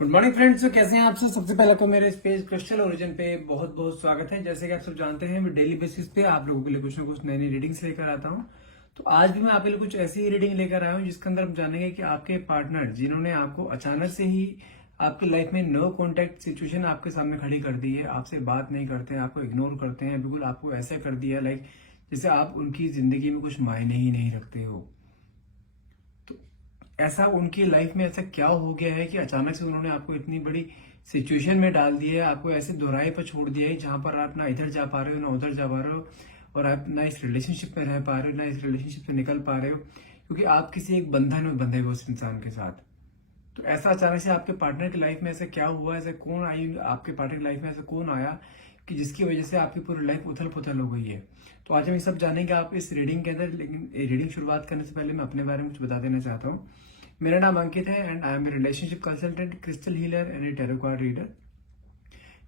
Good morning friends. तो कैसे हैं आप सब? सबसे पहले तो मेरे इस पेज क्रिस्टल ओरिजिन पे बहुत बहुत स्वागत है। जैसे कि आप सब जानते हैं, मैं डेली बेसिस पे आप लोगों के लिए कुछ ना कुछ नई नई रीडिंग्स लेकर आता हूं। तो आज भी मैं आपके लिए कुछ ऐसी ही रीडिंग लेकर आया हूं जिसके अंदर हम जानेंगे कि आपके पार्टनर जिन्होंने आपको अचानक से ही आपकी लाइफ में नो कॉन्टेक्ट सिचुएशन आपके सामने खड़ी कर दी है, आपसे बात नहीं करते हैं, आपको इग्नोर करते हैं, बिल्कुल आपको ऐसा कर दिया लाइक जैसे आप उनकी जिंदगी में कुछ मायने ही नहीं रखते हो। ऐसा उनकी लाइफ में ऐसा क्या हो गया है कि अचानक से उन्होंने आपको इतनी बड़ी सिचुएशन में डाल दिया है, आपको ऐसे दोराहे पर छोड़ दिया है जहां पर आप ना इधर जा पा रहे हो ना उधर जा पा रहे हो, और आप ना इस रिलेशनशिप में रह पा रहे हो ना इस रिलेशनशिप से निकल पा रहे हो, क्योंकि आप किसी एक बंधन में बंधे हुए उस इंसान के साथ। तो ऐसा अचानक से आपके पार्टनर की लाइफ में ऐसा क्या हुआ, ऐसा कौन आई आपके पार्टनर की लाइफ में, ऐसा कौन आया कि जिसकी वजह से आपकी पूरी लाइफ उथल पुथल हो गई है। तो आज हम ये सब जानेंगे आप इस रीडिंग के अंदर। लेकिन रीडिंग शुरुआत करने से पहले मैं अपने बारे में कुछ बता देना चाहता हूँ। मेरा नाम अंकित है and I am a relationship consultant, crystal healer and a tarot card reader.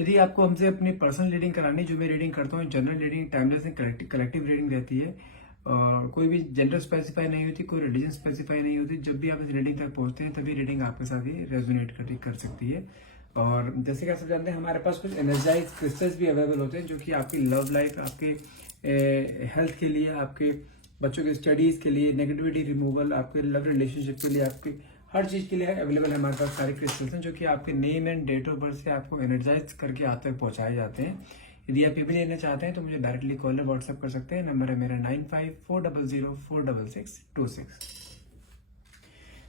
यदि आपको हमसे अपनी पर्सनल रीडिंग करानी, जो मैं रीडिंग करता हूँ general reading, timeless and collective reading रहती है, और कोई भी जेंडर स्पेसिफाई नहीं होती, कोई रिलीजन स्पेसिफाई नहीं होती। जब भी आप इस रीडिंग तक पहुंचते हैं तभी रीडिंग आपके साथ ही रेजोनेट कर सकती है। और जैसे कि आप सब जानते हैं, हमारे पास कुछ एनर्जाइज क्रिस्टल्स भी अवेलेबल होते हैं जो कि आपकी लव लाइफ, आपके हेल्थ के लिए, आपके बच्चों के स्टडीज के लिए, नेगेटिविटी रिमूवल, आपके लव रिलेशनशिप के लिए, आपकी हर चीज के लिए अवेलेबल है हमारे पास सारे क्रिस्टल्स हैं, जो कि आपके name and date of birth से आपको एनर्जाइज करके आप तक पहुंचाए जाते हैं। यदि आप ये भी लेना चाहते हैं तो मुझे डायरेक्टली कॉल या व्हाट्सएप कर सकते हैं। नंबर है मेरा 9540046626।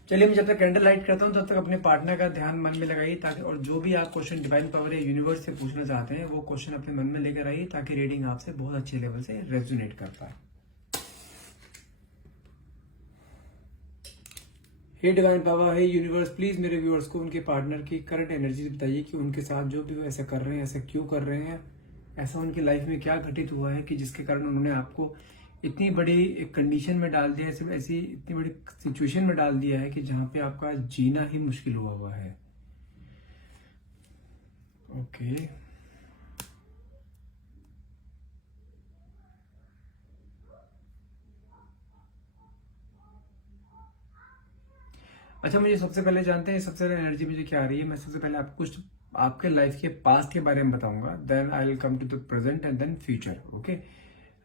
चलिए, मैं जब तक कैंडल लाइट करता हूँ तब तक अपने पार्टनर का ध्यान मन में लगाइए, ताकि और जो भी आप क्वेश्चन डिवाइन पावर या यूनिवर्स से पूछना चाहते हैं वो क्वेश्चन अपने मन में लेकर आइए, ताकि रीडिंग आपसे बहुत अच्छे लेवल से रेजोनेट कर पाए। हे डिवाइन पावर, हे यूनिवर्स, प्लीज मेरे व्यूअर्स को उनके पार्टनर की करंट एनर्जी बताइए कि उनके साथ जो भी वो ऐसा कर रहे हैं, ऐसा क्यों कर रहे हैं, ऐसा उनकी लाइफ में क्या घटित हुआ है कि जिसके कारण उन्होंने आपको इतनी बड़ी एक कंडीशन में डाल दिया है, ऐसी इतनी बड़ी सिचुएशन में डाल दिया है कि जहां पे आपका जीना ही मुश्किल हुआ है। ओके, अच्छा, मुझे सबसे पहले जानते हैं सबसे ज्यादा एनर्जी मुझे क्या आ रही है। मैं सबसे पहले आपको कुछ आपके लाइफ के पास्ट के बारे में बताऊंगा, then I will come to the present and then future. Okay,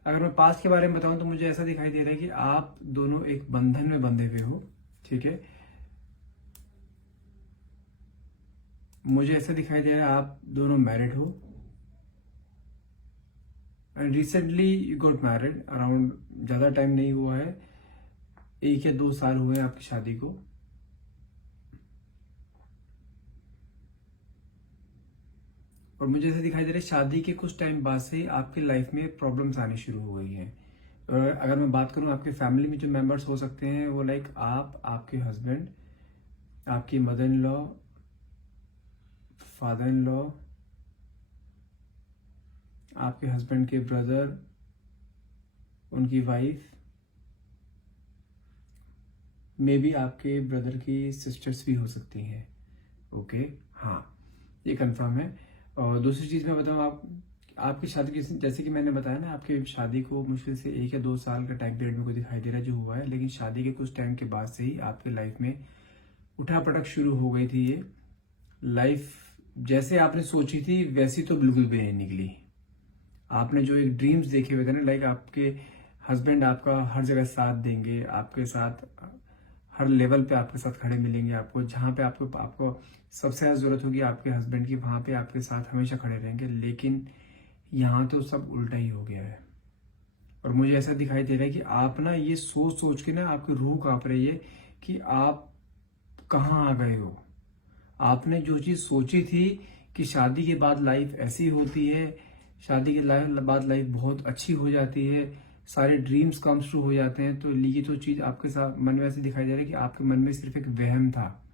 अगर मैं पास्ट के बारे में बताऊं तो मुझे ऐसा दिखाई दे रहा है कि आप दोनों एक बंधन में बंधे हुए हो। ठीक है, मुझे ऐसा दिखाई दे रहा है आप दोनों मैरिड हो and recently you got married. Around ज्यादा टाइम नहीं हुआ है, 1 या 2 साल हुए हैं आपकी शादी को। और मुझे ऐसा दिखाई दे रहा है शादी के कुछ टाइम बाद से ही आपकी लाइफ में प्रॉब्लम्स आनी शुरू हो गई हैं। और अगर मैं बात करूं आपके फैमिली में जो मेंबर्स हो सकते हैं वो लाइक आप, आपके हस्बैंड, आपकी mother in law, father in law, आपके हस्बैंड के ब्रदर, उनकी वाइफ, मे बी आपके ब्रदर की सिस्टर्स भी हो सकती हैं। ओके, हाँ, ये कंफर्म है। और दूसरी चीज मैं बताऊं, आपकी शादी की, जैसे कि मैंने बताया ना, आपकी शादी को मुश्किल से 1 या 2 साल का टाइम पीरियड में कोई दिखाई दे रहा है जो हुआ है, लेकिन शादी के कुछ टाइम के बाद से ही आपकी लाइफ में उठापटक शुरू हो गई थी। ये लाइफ जैसे आपने सोची थी वैसी तो बिल्कुल भी नहीं निकली। आपने जो एक ड्रीम्स देखे हुए थे ना, लाइक आपके हस्बैंड आपका हर जगह साथ देंगे, आपके साथ हर लेवल पे आपके साथ खड़े मिलेंगे, आपको जहां पे आपको आपको सबसे ज्यादा जरूरत होगी आपके हस्बैंड की, वहां पे आपके साथ हमेशा खड़े रहेंगे। लेकिन यहाँ तो सब उल्टा ही हो गया है। और मुझे ऐसा दिखाई दे रहा है कि आप ना ये सोच सोच के ना आपकी रूह कांप रही है कि आप कहाँ आ गए हो। आपने जो चीज सोची थी कि शादी के बाद लाइफ ऐसी होती है, शादी के बाद लाइफ बहुत अच्छी हो जाती है, सारे ड्रीम्स कम ट्रू हो जाते हैं, तो ये तो चीज आपके साथ मन में ऐसे दिखाई दे रहा है कि आपके मन में सिर्फ एक वहम था।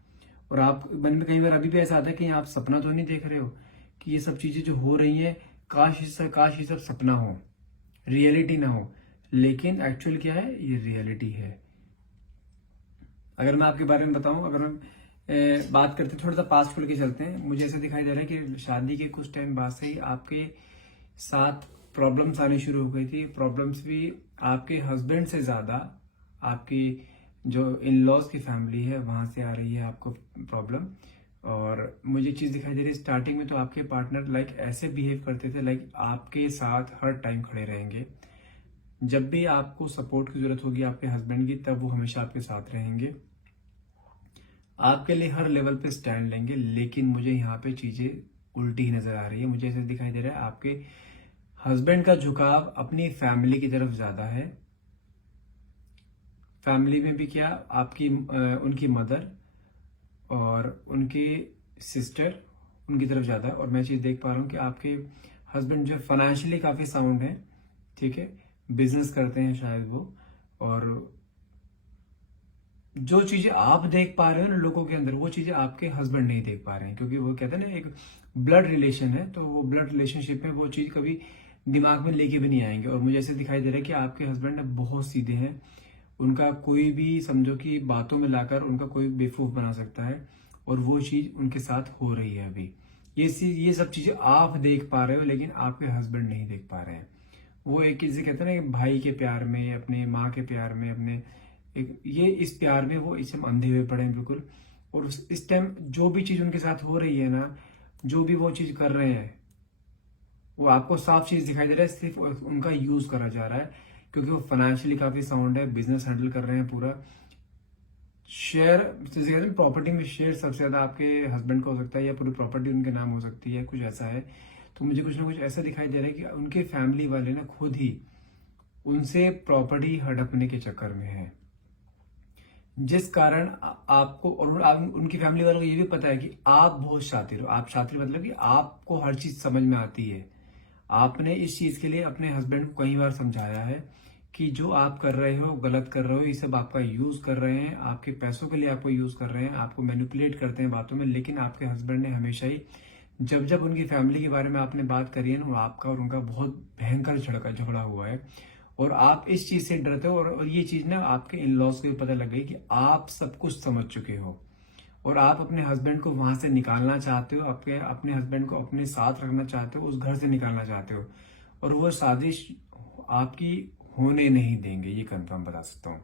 और आप मन में कई बार अभी भी ऐसा आता है कि आप सपना तो नहीं देख रहे हो कि ये सब चीजें जो हो रही हैं, काश ये सब सपना हो, रियलिटी ना हो। लेकिन एक्चुअल क्या है, ये रियलिटी है। अगर मैं आपके बारे में बताऊं, अगर हम बात करते हैं, थोड़ा सा पास्ट खुल के चलते हैं, मुझे ऐसा दिखाई दे रहा है कि शादी के कुछ टाइम बाद से ही आपके साथ प्रॉब्लम्स आनी शुरू हो गई थी। प्रॉब्लम्स भी आपके हस्बैंड से ज्यादा आपकी जो इन लॉज की फैमिली है वहां से आ रही है आपको प्रॉब्लम। और मुझे चीज दिखाई दे रही है स्टार्टिंग में तो आपके पार्टनर लाइक ऐसे बिहेव करते थे, लाइक आपके साथ हर टाइम खड़े रहेंगे। जब भी आपको सपोर्ट की जरूरत होगी आपके हस्बैंड की, तब वो हमेशा आपके साथ रहेंगे, आपके लिए हर लेवल पे स्टैंड लेंगे। लेकिन मुझे यहाँ पे चीजें उल्टी ही नजर आ रही है। मुझे ऐसे दिखाई दे रहा है आपके हस्बैंड का झुकाव अपनी फैमिली की तरफ ज्यादा है। फैमिली में भी क्या, आपकी उनकी मदर और उनकी सिस्टर, उनकी तरफ ज्यादा है। और मैं चीज देख पा रहा हूँ कि आपके हस्बैंड जो फाइनेंशियली काफी साउंड है, ठीक है, बिजनेस करते हैं शायद वो, और जो चीजें आप देख पा रहे हो ना लोगों के अंदर, वो चीजें आपके हस्बैंड नहीं देख पा रहे हैं। क्योंकि वो कहते हैं ना एक ब्लड रिलेशन है, तो वो ब्लड रिलेशनशिप में वो चीज कभी दिमाग में लेके भी नहीं आएंगे। और मुझे ऐसे दिखाई दे रहा है कि आपके हस्बैंड बहुत सीधे हैं, उनका कोई भी समझो कि बातों में लाकर उनका कोई बेवकूफ बना सकता है, और वो चीज उनके साथ हो रही है अभी। ये सब चीजें आप देख पा रहे हो, लेकिन आपके हस्बैंड नहीं देख पा रहे हैं। वो एक चीज कहते हैं ना, भाई के प्यार में, अपने माँ के प्यार में, अपने ये इस प्यार में वो इस टाइम अंधे हुए पड़े हैं बिल्कुल। और इस टाइम जो भी चीज उनके साथ हो रही है ना, जो भी वो चीज कर रहे हैं, वो आपको साफ चीज दिखाई दे रहा है, सिर्फ उनका यूज करा जा रहा है। क्योंकि वो फाइनेंशियली काफी साउंड है, बिजनेस हैंडल कर रहे हैं पूरा। शेयर, प्रॉपर्टी में शेयर सबसे ज्यादा आपके हस्बैंड का हो सकता है, या पूरी प्रॉपर्टी उनके नाम हो सकती है, कुछ ऐसा है। तो मुझे कुछ ना कुछ ऐसा दिखाई दे रहा है कि उनके फैमिली वाले ना खुद ही उनसे प्रॉपर्टी हड़पने के चक्कर में है, जिस कारण आपको और उनकी फैमिली वालों को ये भी पता है कि आप बहुत शातिर हो। आप शातिर मतलब कि आपको हर चीज समझ में आती है। आपने इस चीज के लिए अपने हस्बैंड को कई बार समझाया है कि जो आप कर रहे हो गलत कर रहे हो, ये सब आपका यूज कर रहे हैं, आपके पैसों के लिए आपको यूज कर रहे हैं, आपको मैनिपुलेट करते हैं बातों में। लेकिन आपके हस्बैंड ने हमेशा ही जब जब उनकी फैमिली के बारे में आपने बात करी है ना, आपका और उनका बहुत भयंकर झगड़ा हुआ है। और आप इस चीज से डरते हो, और ये चीज ना आपके इन लॉज को भी पता लग गई कि आप सब कुछ समझ चुके हो, और आप अपने हस्बैंड को वहां से निकालना चाहते हो, अपने हस्बैंड को अपने साथ रखना चाहते हो, उस घर से निकालना चाहते हो। और वो साजिश आपकी होने नहीं देंगे, ये कंफर्म बता सकता हूँ।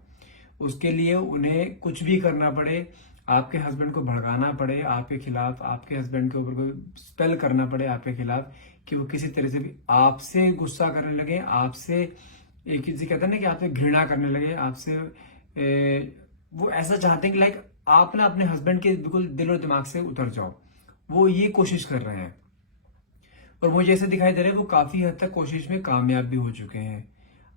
उसके लिए उन्हें कुछ भी करना पड़े, आपके हस्बैंड को भड़काना पड़े आपके खिलाफ, आपके हस्बैंड के ऊपर कोई स्पेल करना पड़े आपके खिलाफ, कि वो किसी तरह से भी आपसे गुस्सा करने लगे, आपसे एक चीज कहते हैं ना कि आपसे घृणा करने लगे, आपसे वो ऐसा चाहते हैं कि लाइक आप ना अपने हस्बैंड के बिल्कुल दिल और दिमाग से उतर जाओ। वो ये कोशिश कर रहे हैं, और मुझे ऐसे दिखाई दे रहा है वो काफी हद तक कोशिश में कामयाब भी हो चुके हैं।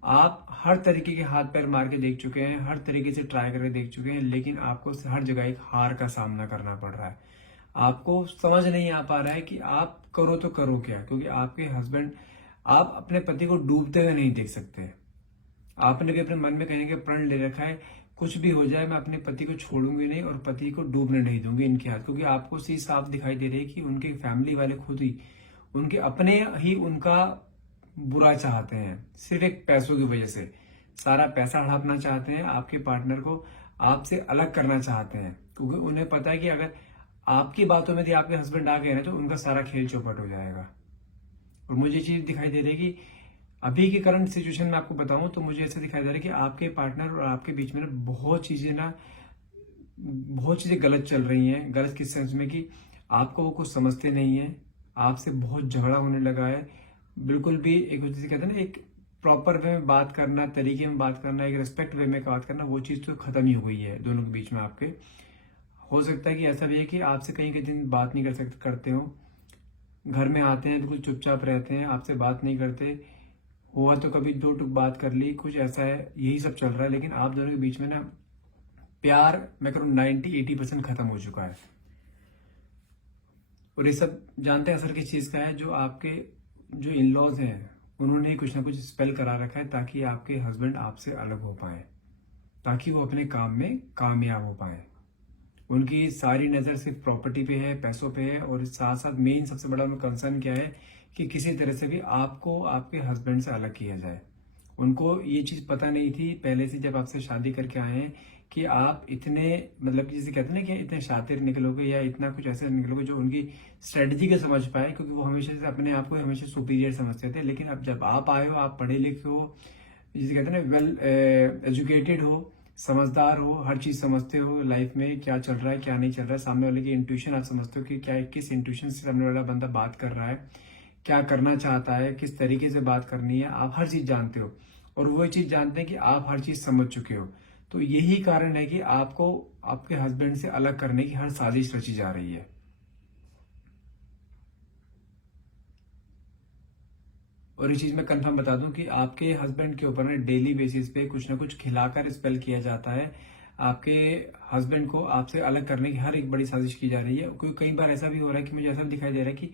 आप हर तरीके के हाथ पैर मार के देख चुके हैं, हर तरीके से ट्राई करके देख चुके हैं, लेकिन आपको हर जगह एक हार का सामना करना पड़ रहा है। आपको समझ नहीं आ पा रहा है कि आप करो तो करो क्या, क्योंकि आपके हस्बैंड, आप अपने पति को डूबते हुए नहीं देख सकते। आपने भी अपने मन में कहीं के प्रण ले रखा है, कुछ भी हो जाए मैं अपने पति को छोड़ूंगी नहीं और पति को डूबने नहीं दूंगी इनके हाथ। क्योंकि आपको सी साफ दिखाई दे रही है कि उनके फैमिली वाले खुद ही उनके अपने ही उनका बुरा चाहते हैं, सिर्फ एक पैसों की वजह से सारा पैसा हड़पना चाहते हैं, आपके पार्टनर को आपसे अलग करना चाहते हैं। क्योंकि उन्हें पता है कि अगर आपकी बातों में यदि आपके हस्बैंड आ गए ना, तो उनका सारा खेल चौपट हो जाएगा। और मुझे चीज दिखाई दे रही है कि अभी की करंट सिचुएशन में आपको बताऊं तो मुझे ऐसा दिखाई दे रहा है कि आपके पार्टनर और आपके बीच में ना बहुत चीजें गलत चल रही हैं। गलत किस सेंस में कि आपको वो कुछ समझते नहीं है, आपसे बहुत झगड़ा होने लगा है। बिल्कुल भी एक जैसे कहते हैं ना, एक प्रॉपर वे में बात करना, तरीके में बात करना, एक रेस्पेक्ट वे में बात करना, वो चीज तो खत्म ही हो गई है दोनों के बीच में आपके। हो सकता है कि ऐसा भी है कि आपसे कहीं कहीं दिन बात नहीं करते हो, घर में आते हैं बिल्कुल चुपचाप रहते हैं, आपसे बात नहीं करते, हुआ तो कभी दो टुक बात कर ली, कुछ ऐसा है, यही सब चल रहा है। लेकिन आप दोनों के बीच में ना प्यार मैं करूँ 90-80% खत्म हो चुका है। और ये सब जानते हैं असर किस चीज का है, जो आपके जो इन लॉज हैं उन्होंने कुछ ना कुछ स्पेल करा रखा है, ताकि आपके हस्बैंड आपसे अलग हो पाए, ताकि वो अपने काम में कामयाब हो पाए। उनकी सारी नजर सिर्फ प्रॉपर्टी पे है, पैसों पे है, और साथ साथ मेन सबसे बड़ा उनका कंसर्न क्या है कि किसी तरह से भी आपको आपके हस्बैंड से अलग किया जाए। उनको ये चीज पता नहीं थी पहले से, जब आपसे शादी करके आए हैं, कि आप इतने मतलब जिसे कहते हैं ना कि इतने शातिर निकलोगे, या इतना कुछ ऐसे निकलोगे जो उनकी स्ट्रेटजी को समझ पाए। क्योंकि वो हमेशा से अपने आप को हमेशा सुपीरियर समझते थे। लेकिन अब जब आप आए हो, आप पढ़े लिखे हो, जिसे कहते हैं ना वेल एजुकेटेड हो, समझदार हो, हर चीज समझते हो लाइफ में क्या चल रहा है क्या नहीं चल रहा है, सामने वाले की इंट्यूशन आप समझते हो कि क्या किस इंट्यूशन से सामने वाला बंदा बात कर रहा है, क्या करना चाहता है, किस तरीके से बात करनी है, आप हर चीज जानते हो। और वो चीज जानते हैं कि आप हर चीज समझ चुके हो। तो यही कारण है कि आपको आपके हस्बैंड से अलग करने की हर साजिश रची जा रही है। और ये चीज मैं कंफर्म बता दूं कि आपके हस्बैंड के ऊपर ना डेली बेसिस पे कुछ ना कुछ खिलाकर स्पेल किया जाता है। आपके हस्बैंड को आपसे अलग करने की हर एक बड़ी साजिश की जा रही है। क्योंकि कई बार ऐसा भी हो रहा है कि मुझे ऐसा भी दिखाई दे रहा है कि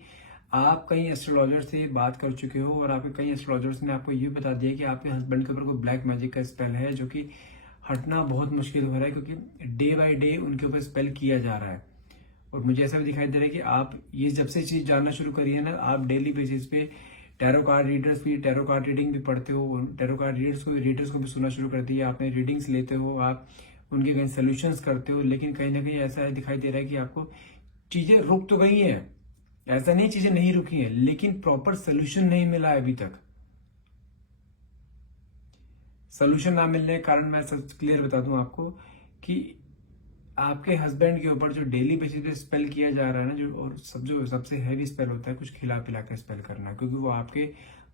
आप कई एस्ट्रोलॉजर से बात कर चुके हो और आपके कई एस्ट्रोलॉजर्स ने आपको ये बता दिया कि आपके हस्बैंड के ऊपर कोई ब्लैक मैजिक का स्पेल है, जो कि हटना बहुत मुश्किल हो रहा है, क्योंकि डे बाय डे उनके ऊपर स्पेल किया जा रहा है। और मुझे ऐसा भी दिखाई दे रहा है कि आप ये जब से चीज जानना शुरू करी है ना, आप डेली बेसिस पे tarot card tarot card reading भी पढ़ते हो, टैरो कार्ड रीडर्स को भी सुनना शुरू कर दिया आपने, रीडिंग्स लेते हो आप, उनके कहीं सोल्यूशंस करते हो। लेकिन कहीं ना कहीं ऐसा दिखाई दे रहा है कि आपको चीजें रुक तो गई हैं, ऐसा नहीं चीजें नहीं रुकी हैं, लेकिन प्रॉपर सोल्यूशन नहीं मिला है अभी तक। सोल्यूशन ना मिलने के कारण मैं सब क्लियर बता दूं आपको कि आपके हस्बैंड के ऊपर जो डेली बेसिस पे स्पेल किया जा रहा है ना, जो सबसे हैवी स्पेल होता है कुछ खिला पिला कर स्पेल करना, क्योंकि वो आपके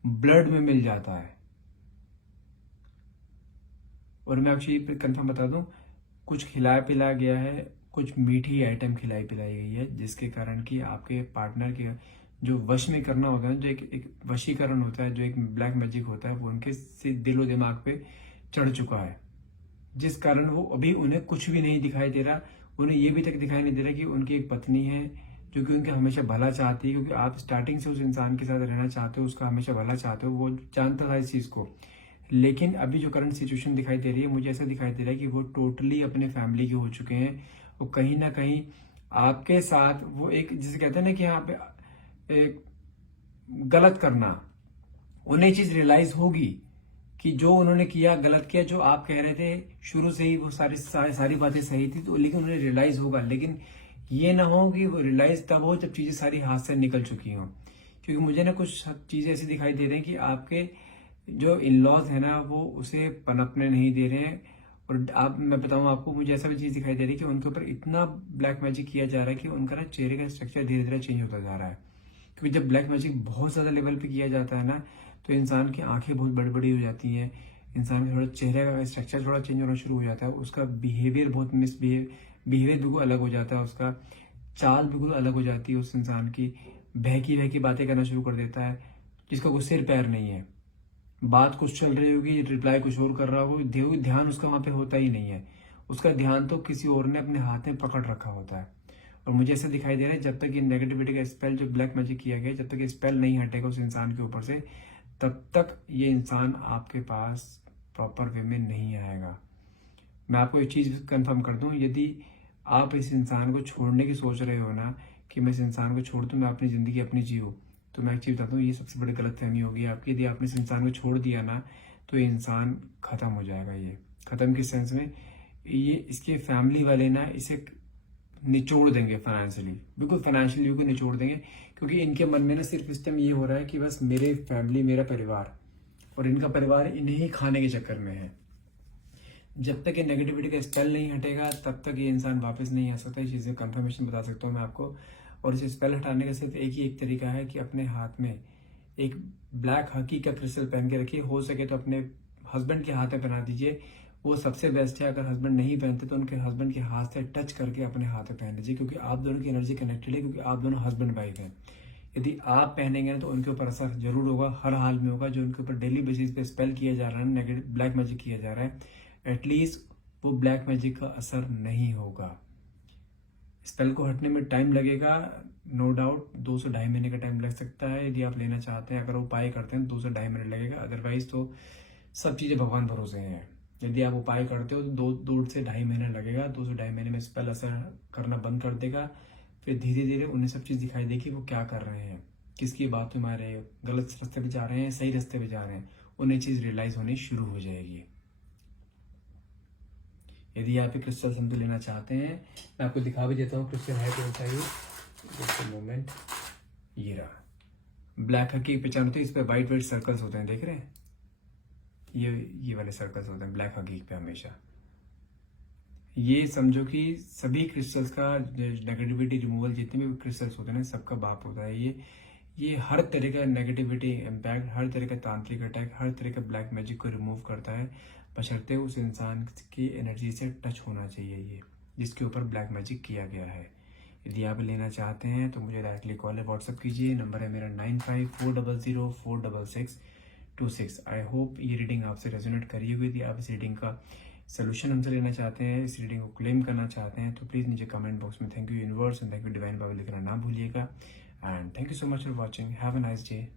ब्लड में मिल जाता है। और मैं आपको ये कंफर्म बता दूं, कुछ खिलाया पिलाया गया है, कुछ मीठी आइटम खिलाई पिलाई गई है, जिसके कारण कि आपके पार्टनर के जो वश में करना होता है, जो एक वशीकरण होता है, जो एक ब्लैक मैजिक होता है, वो उनके दिलो दिमाग पे चढ़ चुका है। जिस कारण वो अभी उन्हें कुछ भी नहीं दिखाई दे रहा, उन्हें ये भी तक दिखाई नहीं दे रहा कि उनकी एक पत्नी है जो कि उनका हमेशा भला चाहती है, क्योंकि आप स्टार्टिंग से उस इंसान के साथ रहना चाहते हो, उसका हमेशा भला चाहते हो, वो जानता था इस चीज को। लेकिन अभी जो करंट सिचुएशन दिखाई दे रही है, मुझे ऐसा दिखाई दे रहा है कि वो टोटली अपने फैमिली के हो चुके हैं। और कहीं ना कहीं आपके साथ वो एक, जिसे कहते हैं ना कि यहाँ पे एक गलत करना, उन्हें चीज रियलाइज होगी कि जो उन्होंने किया गलत किया। जो आप कह रहे थे शुरू से ही वो सारी बातें सही थी, तो लेकिन उन्हें रियलाइज होगा। लेकिन ये ना हो कि वो रियलाइज तब हो जब चीजें सारी हाथ से निकल चुकी हों। क्योंकि मुझे ना कुछ चीजें ऐसी दिखाई दे रही हैं कि आपके जो इन लॉज है ना, वो उसे पनपने नहीं दे रहे हैं। और आप, मैं बताऊं आपको, मुझे ऐसा भी चीज दिखाई दे रही है कि उनके ऊपर इतना ब्लैक मैजिक किया जा रहा है कि उनका ना चेहरे का स्ट्रक्चर धीरे धीरे चेंज होता जा रहा है। क्योंकि जब ब्लैक मैजिक बहुत ज्यादा लेवल पे किया जाता है ना, तो इंसान की आंखें बहुत बड़ी बड़ी हो जाती हैं, इंसान का थोड़ा चेहरे का स्ट्रक्चर थोड़ा चेंज होना शुरू हो जाता है, उसका बिहेवियर बहुत बिहेवियर बिल्कुल अलग हो जाता है, उसका चाल बिल्कुल अलग हो जाती है, उस इंसान की बहकी बहकी बातें करना शुरू कर देता है, जिसका कोई सिर पैर नहीं है। बात कुछ चल रही होगी, रिप्लाई कुछ और कर रहा होगा, ध्यान उसका वहां पे होता ही नहीं है। उसका ध्यान तो किसी और ने अपने हाथ में पकड़ रखा होता है। और मुझे ऐसा दिखाई दे रहा है, जब तक ये नेगेटिविटी का स्पेल, जो ब्लैक मैजिक किया गया, जब तक ये स्पेल नहीं हटेगा उस इंसान के ऊपर से, तब तक ये इंसान आपके पास प्रॉपर वे में नहीं आएगा। मैं आपको एक चीज कंफर्म कर दूं, यदि आप इस इंसान को छोड़ने की सोच रहे हो ना, कि मैं इस इंसान को छोड़ दूं, मैं अपनी जिंदगी अपनी जीऊं, तो मैं एक चीज बताता हूँ, ये सबसे बड़ी गलतफहमी होगी आपकी। यदि आपने इस इंसान को छोड़ दिया ना, तो ये इंसान खत्म हो जाएगा। ये खत्म किस सेंस में, ये इसके फैमिली वाले ना इसे निचोड़ देंगे फाइनेंशियली, बिल्कुल फाइनेंशियली बिल्कुल निचोड़ देंगे। क्योंकि इनके मन में ना सिर्फ इस टाइम ये हो रहा है कि बस मेरे फैमिली, मेरा परिवार, और इनका परिवार इन्हें ही खाने के चक्कर में है। जब तक ये नेगेटिविटी का स्पेल नहीं हटेगा, तब तक ये इंसान वापस नहीं आ सकता। ये चीजें कंफर्मेशन बता सकता हूँ मैं आपको। और इस स्पेल हटाने का सिर्फ एक तरीका है कि अपने हाथ में एक ब्लैक हकी का क्रिस्टल पहन के रखिए। हो सके तो अपने हस्बैंड के हाथ में पहना दीजिए, वो सबसे बेस्ट है। अगर हस्बैंड नहीं पहनते तो उनके हस्बैंड के हाथ से टच करके अपने हाथ में पहन लीजिए, क्योंकि आप दोनों की एनर्जी कनेक्टेड है, क्योंकि आप दोनों हस्बैंड वाइफ हैं। यदि आप पहनेंगे ना, तो उनके ऊपर असर जरूर होगा, हर हाल में होगा। जो उनके ऊपर डेली बेसिस पे स्पेल किया जा रहा है, नेगेटिव ब्लैक मैजिक किया जा रहा है, एटलीस्ट वो ब्लैक मैजिक का असर नहीं होगा। स्पेल को हटने में टाइम लगेगा, नो डाउट 2 से 2.5 महीने का टाइम लग सकता है। यदि आप लेना चाहते हैं, अगर उपाय करते हैं, 2 से 2.5 महीने लगेगा। अदरवाइज तो सब चीजें भगवान भरोसे हैं। यदि आप उपाय करते हो तो 2 से 2.5 महीने लगेगा। 2 से 2.5 महीने में स्पेल असर करना बंद कर देगा। फिर धीरे धीरे उन्हें सब चीज दिखाई देगी वो क्या कर रहे हैं, किसकी बात में आ रहे हैं, गलत रास्ते पे जा रहे हैं, सही रास्ते पे जा रहे हैं, उन्हें चीज रियलाइज होनी शुरू हो जाएगी। यदि आप क्रिस्टल सिंबल लेना चाहते हैं, मैं आपको दिखा भी देता हूँ क्रिस्टल है कौन सा। ये मोमेंट, ये रहा ब्लैक हकी पहचान होती है, इस पे व्हाइट व्हाइट सर्कल्स होते हैं, देख रहे हैं, ये वाले सर्कल्स होते हैं ब्लैक हकी पे हमेशा। ये समझो कि सभी क्रिस्टल्स का नेगेटिविटी रिमूवल, जितने भी क्रिस्टल्स होते हैं ना, सबका बाप होता है ये हर तरह का नेगेटिविटी इम्पैक्ट, हर तरह का तांत्रिक अटैक, हर तरह का ब्लैक मैजिक को रिमूव करता है, बशर्ते उस इंसान की एनर्जी से टच होना चाहिए ये, जिसके ऊपर ब्लैक मैजिक किया गया है। यदि आप लेना चाहते हैं तो मुझे डायरेक्टली कॉल है, व्हाट्सअप कीजिए, नंबर है मेरा 9540046626। आई होप ये रीडिंग आपसे रेजोनेट करी हुई थी। आप इस रीडिंग का सोल्यूशन हमसे लेना चाहते हैं, इस रीडिंग को क्लेम करना चाहते हैं, तो प्लीज़ नीचे कमेंट बॉक्स में thank you universe and thank you divine power लिखना ना भूलिएगा। And thank you so much for watching. Have a nice day.